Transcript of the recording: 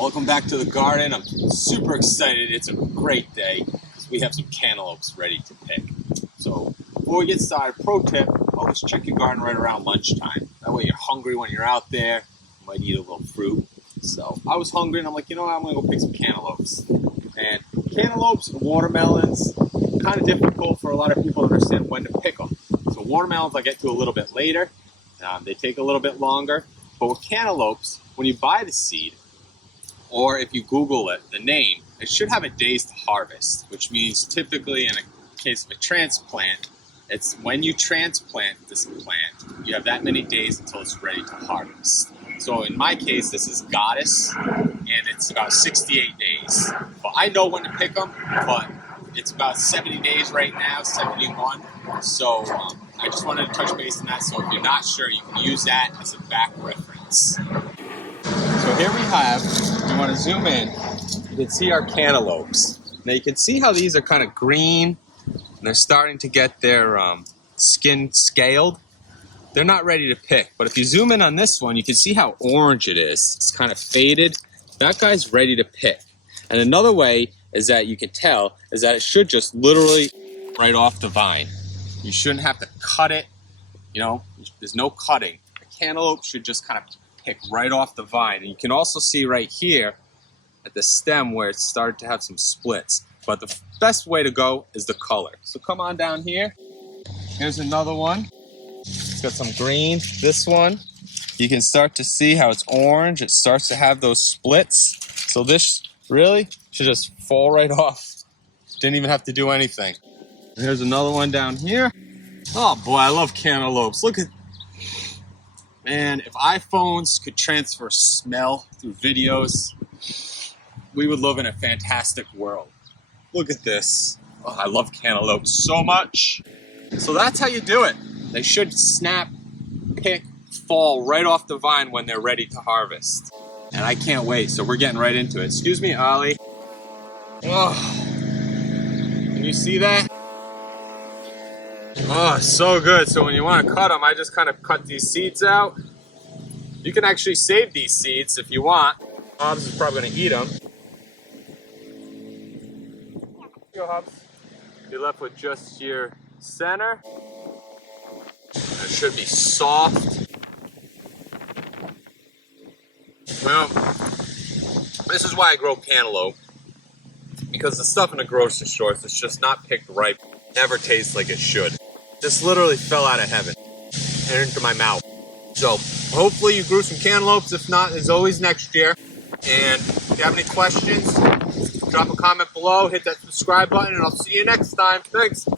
Welcome back to the garden. I'm super excited. It's a great day because we have some cantaloupes ready to pick. So before we get started, pro tip, always check your garden right around lunchtime. That way you're hungry when you're out there. You might eat a little fruit. So I was hungry and I'm like, you know what, I'm gonna go pick some cantaloupes. And cantaloupes and watermelons, kind of difficult for a lot of people to understand when to pick them. So watermelons I'll get to a little bit later. They take a little bit longer. But with cantaloupes, when you buy the seed, or if you Google it, the name, it should have a days to harvest, which means typically in a case of a transplant, it's when you transplant this plant, you have that many days until it's ready to harvest. So in my case, this is Goddess, and it's about 68 days. But I know when to pick them, but it's about 70 days right now, 71. So I just wanted to touch base on that, so if you're not sure, you can use that as a back reference. So here we have, if you want to zoom in, you can see our cantaloupes. Now you can see how these are kind of green, and they're starting to get their skin scaled. They're not ready to pick, but if you zoom in on this one, you can see how orange it is. It's kind of faded. That guy's ready to pick. And another way is that you can tell is that it should just literally right off the vine. You shouldn't have to cut it, you know, there's no cutting. A cantaloupe should just kind of pick right off the vine. And you can also see right here at the stem where it's started to have some splits. But the best way to go is the color. So come on down here. Here's another one. It's got some green. This one, you can start to see how it's orange. It starts to have those splits. So this really should just fall right off. Didn't even have to do anything. And here's another one down here. Oh boy, I love cantaloupes. Look at, man, if iPhones could transfer smell through videos, we would live in a fantastic world. Look at this. Oh, I love cantaloupes so much. So that's how you do it. They should snap, pick, fall right off the vine when they're ready to harvest. And I can't wait, so we're getting right into it. Excuse me, Ollie. Oh, can you see that? Oh, so good. So when you want to cut them, I just kind of cut these seeds out. You can actually save these seeds if you want. Hobbs is probably going to eat them. Go, Hobbs. You're left with just your center. It should be soft. Well, this is why I grow cantaloupe. Because the stuff in the grocery stores, it's just not picked ripe. Never tastes like it should. This literally fell out of heaven and into my mouth. So hopefully you grew some cantaloupes. If not, there's always next year. And if you have any questions, drop a comment below, hit that subscribe button, and I'll see you next time. Thanks.